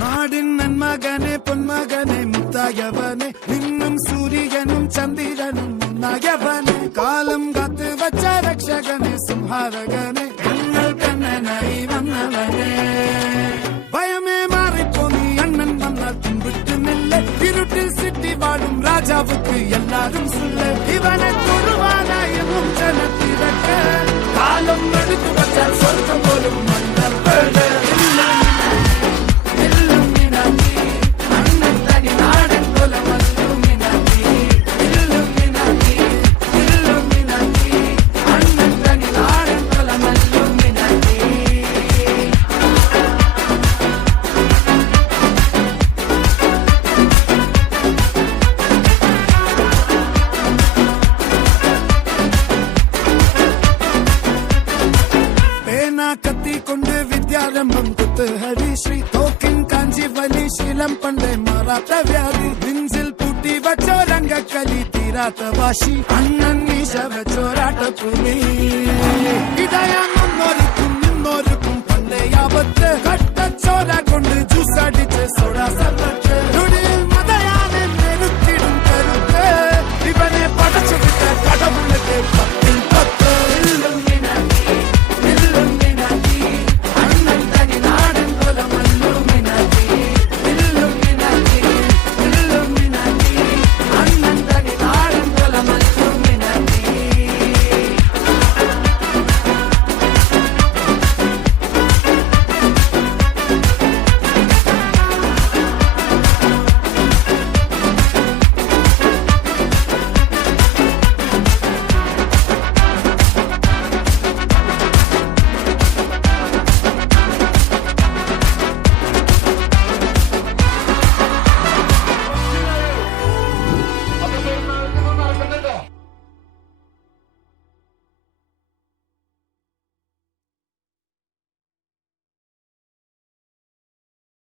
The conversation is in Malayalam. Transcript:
നാടിൻ നന്മകനെ പൊന്മകനെ മുത്തായവനെ നിന്നും സൂര്യനും ചന്ദ്രനും ഒന്നായവനെ കാലം കാത്ത് വച്ച രക്ഷകനെ സംഹാരകനെ ഞങ്ങൾ കണ്ണനായി വന്നവനെ ഭയമേ മാറിപ്പോ നീ അണ്ണൻ വന്നാൽ പിൻവിട്ടുന്നില്ല ഇരുട്ടിൽ സിറ്റി വാഴും രാജാവുക്ക് എല്ലാരും സുല്ല ഇവനെ തൊഴുവാനായും ജനത്തിരക്ക് കാലം എടുത്തു വച്ചാൽ സ്വർഗം പോലും മണ്ണപ്പേട് കത്തിക്കൊണ്ട് വിദ്യാരംഭം കുത്ത് ഹരിശ്രീ തോക്കിൻ കാഞ്ചി വലി ശീലം പണ്ടേ മാറാത്ത വ്യാധി നെഞ്ചിൽ പൂട്ടി വച്ചോരംഗക്കലി തീരാത്ത വാശി അണ്ണൻ മീശ വെച്ചോരാട്ടപ്പുലി ഇടയാൻ നിന്നോർക്കും പണ്ടേ ആപത്ത് കട്ടച്ചോര കൊണ്ട് ജ്യൂസ് അടിച്ച് സോഡാ